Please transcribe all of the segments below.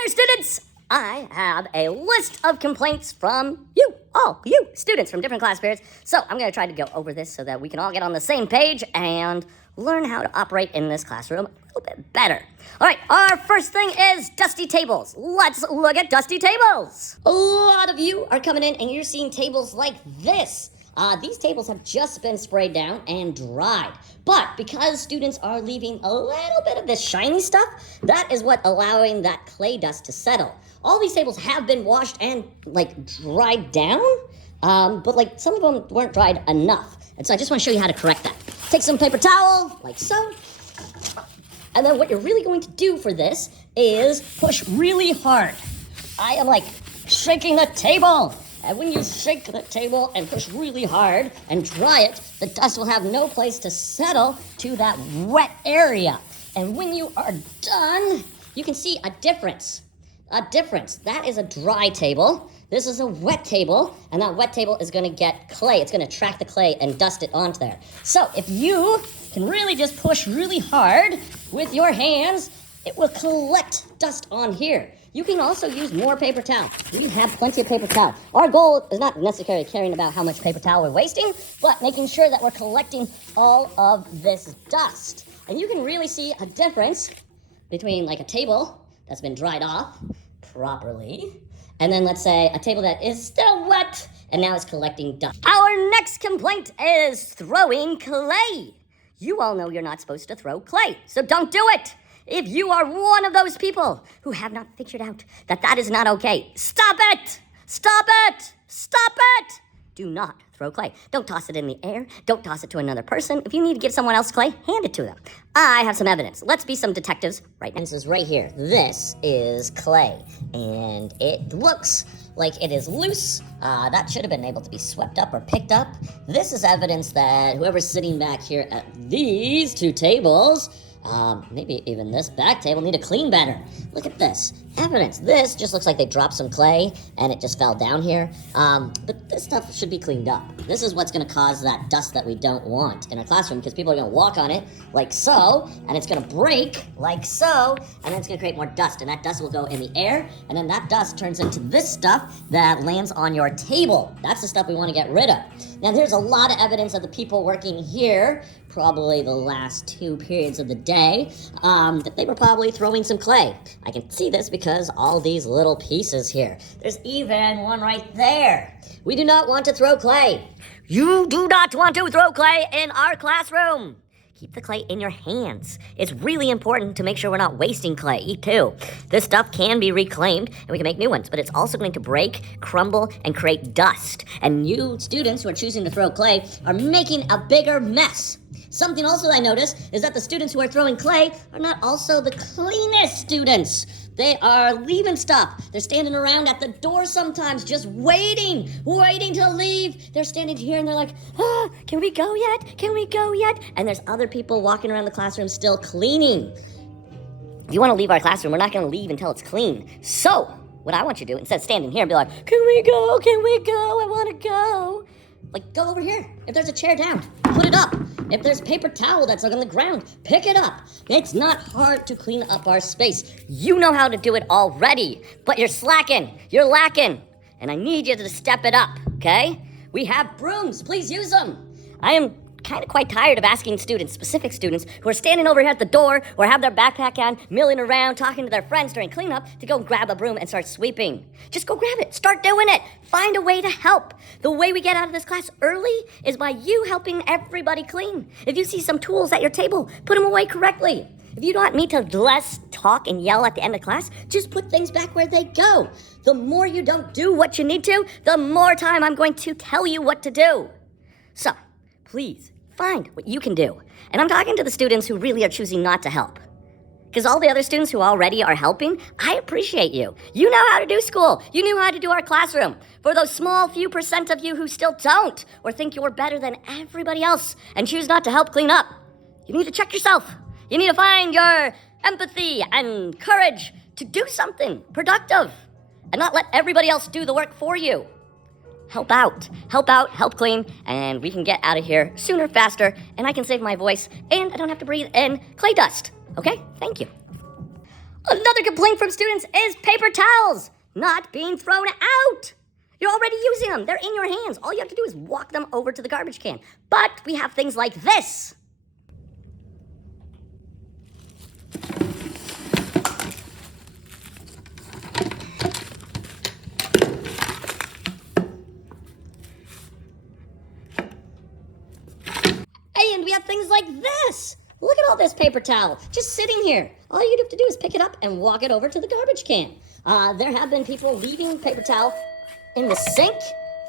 there, students! I have a list of complaints from all you students from different class periods. So I'm going to try to go over this so that we can all get on the same page and learn how to operate in this classroom a little bit better. All right, our first thing is dusty tables. Let's look at dusty tables. A lot of you are coming in and you're seeing tables like this. These tables have just been sprayed down and dried. But because students are leaving a little bit of this shiny stuff, that is what allowing that clay dust to settle. All these tables have been washed and dried down, but some of them weren't dried enough. And so I just want to show you how to correct that. Take some paper towel, like so. And then what you're really going to do for this is push really hard. I am shaking the table. And when you shake the table and push really hard and dry it, the dust will have no place to settle to that wet area. And when you are done, you can see a difference. That is a dry table. This is a wet table, and that wet table is going to get clay. It's going to track the clay and dust it onto there. So if you can really just push really hard with your hands, it will collect dust on here. You can also use more paper towel. We have plenty of paper towel. Our goal is not necessarily caring about how much paper towel we're wasting, but making sure that we're collecting all of this dust. And you can really see a difference between a table that's been dried off properly, and then let's say a table that is still wet and now it's collecting dust. Our next complaint is throwing clay. You all know you're not supposed to throw clay, so don't do it. If you are one of those people who have not figured out that that is not okay, stop it! Stop it! Stop it! Do not throw clay. Don't toss it in the air. Don't toss it to another person. If you need to give someone else clay, hand it to them. I have some evidence. Let's be some detectives right now. This is right here. This is clay, and it looks like it is loose. That should have been able to be swept up or picked up. This is evidence that whoever's sitting back here at these two tables, maybe even this back table, need to clean better. Look at this. Evidence. This just looks like they dropped some clay and it just fell down here. But this stuff should be cleaned up. This is what's going to cause that dust that we don't want in our classroom, because people are going to walk on it like so, and it's going to break like so, and then it's going to create more dust, and that dust will go in the air, and then that dust turns into this stuff that lands on your table. That's the stuff we want to get rid of. Now, there's a lot of evidence of the people working here, probably the last 2 periods of the day, that they were probably throwing some clay. I can see this because all these little pieces here. There's even one right there. We do not want to throw clay. You do not want to throw clay in our classroom. Keep the clay in your hands. It's really important to make sure we're not wasting clay, too. This stuff can be reclaimed, and we can make new ones, but it's also going to break, crumble, and create dust. And you students who are choosing to throw clay are making a bigger mess. Something also I noticed is that the students who are throwing clay are not also the cleanest students. They are leaving stuff. They're standing around at the door sometimes just waiting to leave. They're standing here and they're like, can we go yet? Can we go yet? And there's other people walking around the classroom still cleaning. If you want to leave our classroom, we're not going to leave until it's clean. So, what I want you to do, instead of standing here and be like, can we go? Can we go? I want to go. Go over here. If there's a chair down, put it up. If there's paper towel that's on the ground, pick it up. It's not hard to clean up our space. You know how to do it already, but you're slacking. You're lacking. And I need you to step it up, okay? We have brooms. Please use them. I am kind of quite tired of asking students, specific students, who are standing over here at the door or have their backpack on, milling around, talking to their friends during cleanup, to go grab a broom and start sweeping. Just go grab it. Start doing it. Find a way to help. The way we get out of this class early is by you helping everybody clean. If you see some tools at your table, put them away correctly. If you don't want me to less talk and yell at the end of class, just put things back where they go. The more you don't do what you need to, the more time I'm going to tell you what to do. So, please, find what you can do. And I'm talking to the students who really are choosing not to help. Because all the other students who already are helping, I appreciate you. You know how to do school. You knew how to do our classroom. For those small few % of you who still don't, or think you're better than everybody else and choose not to help clean up, you need to check yourself. You need to find your empathy and courage to do something productive and not let everybody else do the work for you. Help out, help clean, and we can get out of here sooner, faster, and I can save my voice, and I don't have to breathe in clay dust. Okay? Thank you. Another complaint from students is paper towels not being thrown out. You're already using them. They're in your hands. All you have to do is walk them over to the garbage can. But we have things like this. And we have things like this. Look at all this paper towel just sitting here. All you'd have to do is pick it up and walk it over to the garbage can. There have been people leaving paper towel in the sink.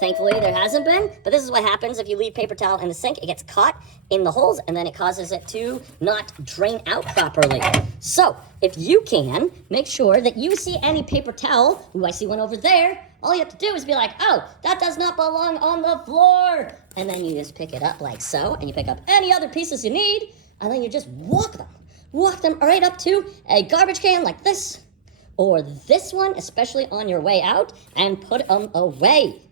Thankfully, there hasn't been, but this is what happens if you leave paper towel in the sink. It gets caught in the holes, and then it causes it to not drain out properly. So, if you can, make sure that you see any paper towel. Ooh, I see one over there. All you have to do is be like, oh, that does not belong on the floor. And then you just pick it up like so, and you pick up any other pieces you need, and then you just walk them right up to a garbage can like this, or this one, especially on your way out, and put them away.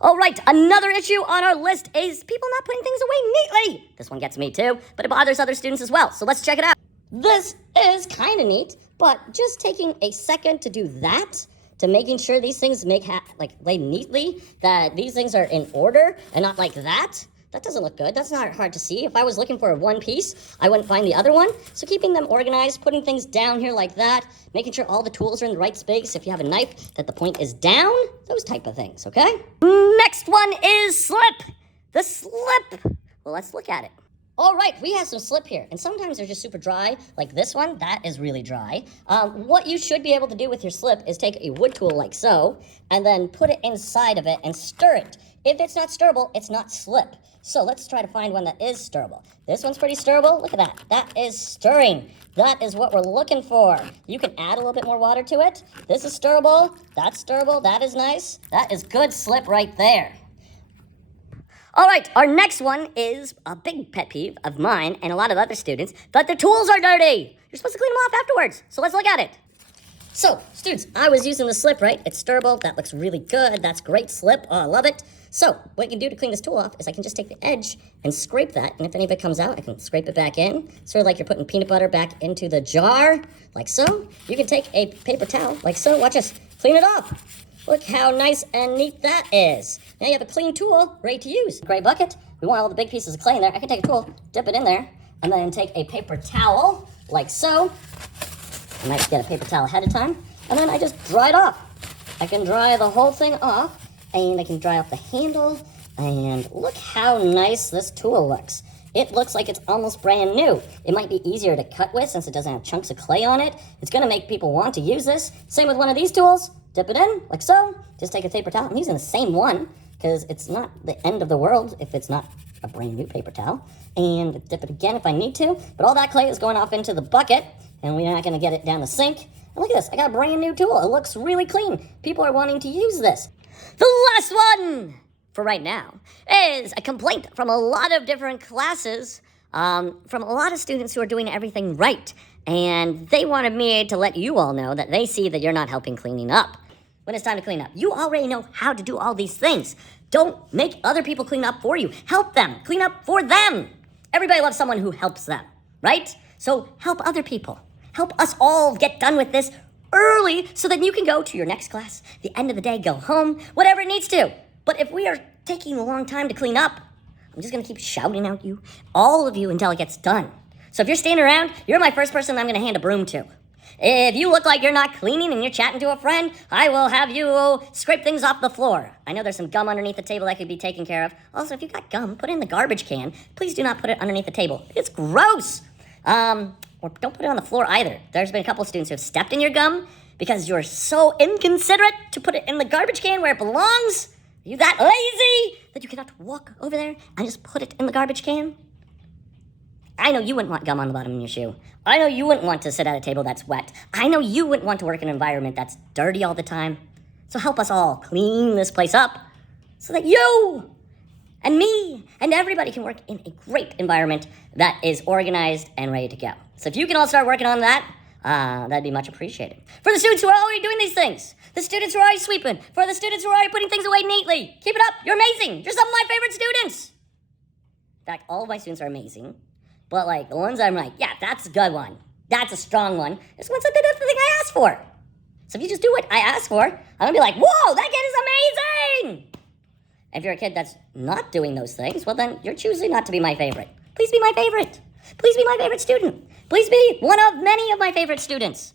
All right, another issue on our list is people not putting things away neatly. This one gets me too, but it bothers other students as well, so let's check it out. This is kind of neat, but just taking a second to do that, to making sure these things lay neatly, that these things are in order and not like that. That doesn't look good. That's not hard to see. If I was looking for one piece, I wouldn't find the other one. So keeping them organized, putting things down here like that, making sure all the tools are in the right space. If you have a knife, that the point is down, those type of things, okay? Next one is slip. The slip. Well, let's look at it. All right, we have some slip here, and sometimes they're just super dry, like this one. That is really dry. What you should be able to do with your slip is take a wood tool like so, and then put it inside of it and stir it. If it's not stirrable, it's not slip. So let's try to find one that is stirrable. This one's pretty stirrable. Look at that. That is stirring. That is what we're looking for. You can add a little bit more water to it. This is stirrable. That's stirrable. That is nice. That is good slip right there. All right, our next one is a big pet peeve of mine and a lot of other students, that their tools are dirty. You're supposed to clean them off afterwards. So let's look at it. So, students, I was using the slip, right? It's stirrable. That looks really good. That's great slip. Oh, I love it. So, what you can do to clean this tool off is I can just take the edge and scrape that. And if any of it comes out, I can scrape it back in. Sort of like you're putting peanut butter back into the jar, like so. You can take a paper towel, like so. Watch us clean it off. Look how nice and neat that is. Now you have a clean tool ready to use. Gray bucket. We want all the big pieces of clay in there. I can take a tool, dip it in there, and then take a paper towel, like so. I might get a paper towel ahead of time. And then I just dry it off. I can dry the whole thing off, and I can dry off the handle. And look how nice this tool looks. It looks like it's almost brand new. It might be easier to cut with since it doesn't have chunks of clay on it. It's gonna make people want to use this. Same with one of these tools. Dip it in, like so. Just take a paper towel. I'm using the same one because it's not the end of the world if it's not a brand new paper towel. And dip it again if I need to. But all that clay is going off into the bucket, and we're not gonna get it down the sink. And look at this, I got a brand new tool. It looks really clean. People are wanting to use this. The last one for right now is a complaint from a lot of different classes, from a lot of students who are doing everything right. And they wanted me to let you all know that they see that you're not helping cleaning up. When it's time to clean up, you already know how to do all these things. Don't make other people clean up for you. Help them. Clean up for them. Everybody loves someone who helps them, right? So help other people. Help us all get done with this early so that you can go to your next class, the end of the day, go home, whatever it needs to. But if we are taking a long time to clean up, I'm just going to keep shouting at you, all of you, until it gets done. So if you're standing around, you're my first person I'm going to hand a broom to. If you look like you're not cleaning and you're chatting to a friend, I will have you scrape things off the floor. I know there's some gum underneath the table that could be taken care of. Also, if you got gum, put it in the garbage can. Please do not put it underneath the table. It's gross. Or don't put it on the floor either. There's been a couple of students who have stepped in your gum because you're so inconsiderate to put it in the garbage can where it belongs. Are you that lazy that you cannot walk over there and just put it in the garbage can? I know you wouldn't want gum on the bottom of your shoe. I know you wouldn't want to sit at a table that's wet. I know you wouldn't want to work in an environment that's dirty all the time. So help us all clean this place up so that you and me and everybody can work in a great environment that is organized and ready to go. So if you can all start working on that, that'd be much appreciated. For the students who are already doing these things, the students who are already sweeping, for the students who are already putting things away neatly, keep it up. You're amazing. You're some of my favorite students. In fact, all of my students are amazing. But like the ones I'm like, yeah, that's a good one. That's a strong one. This one's the thing I asked for. So if you just do what I asked for, I'm gonna be like, whoa, that kid is amazing! If you're a kid that's not doing those things, well then you're choosing not to be my favorite. Please be my favorite. Please be my favorite student. Please be one of many of my favorite students.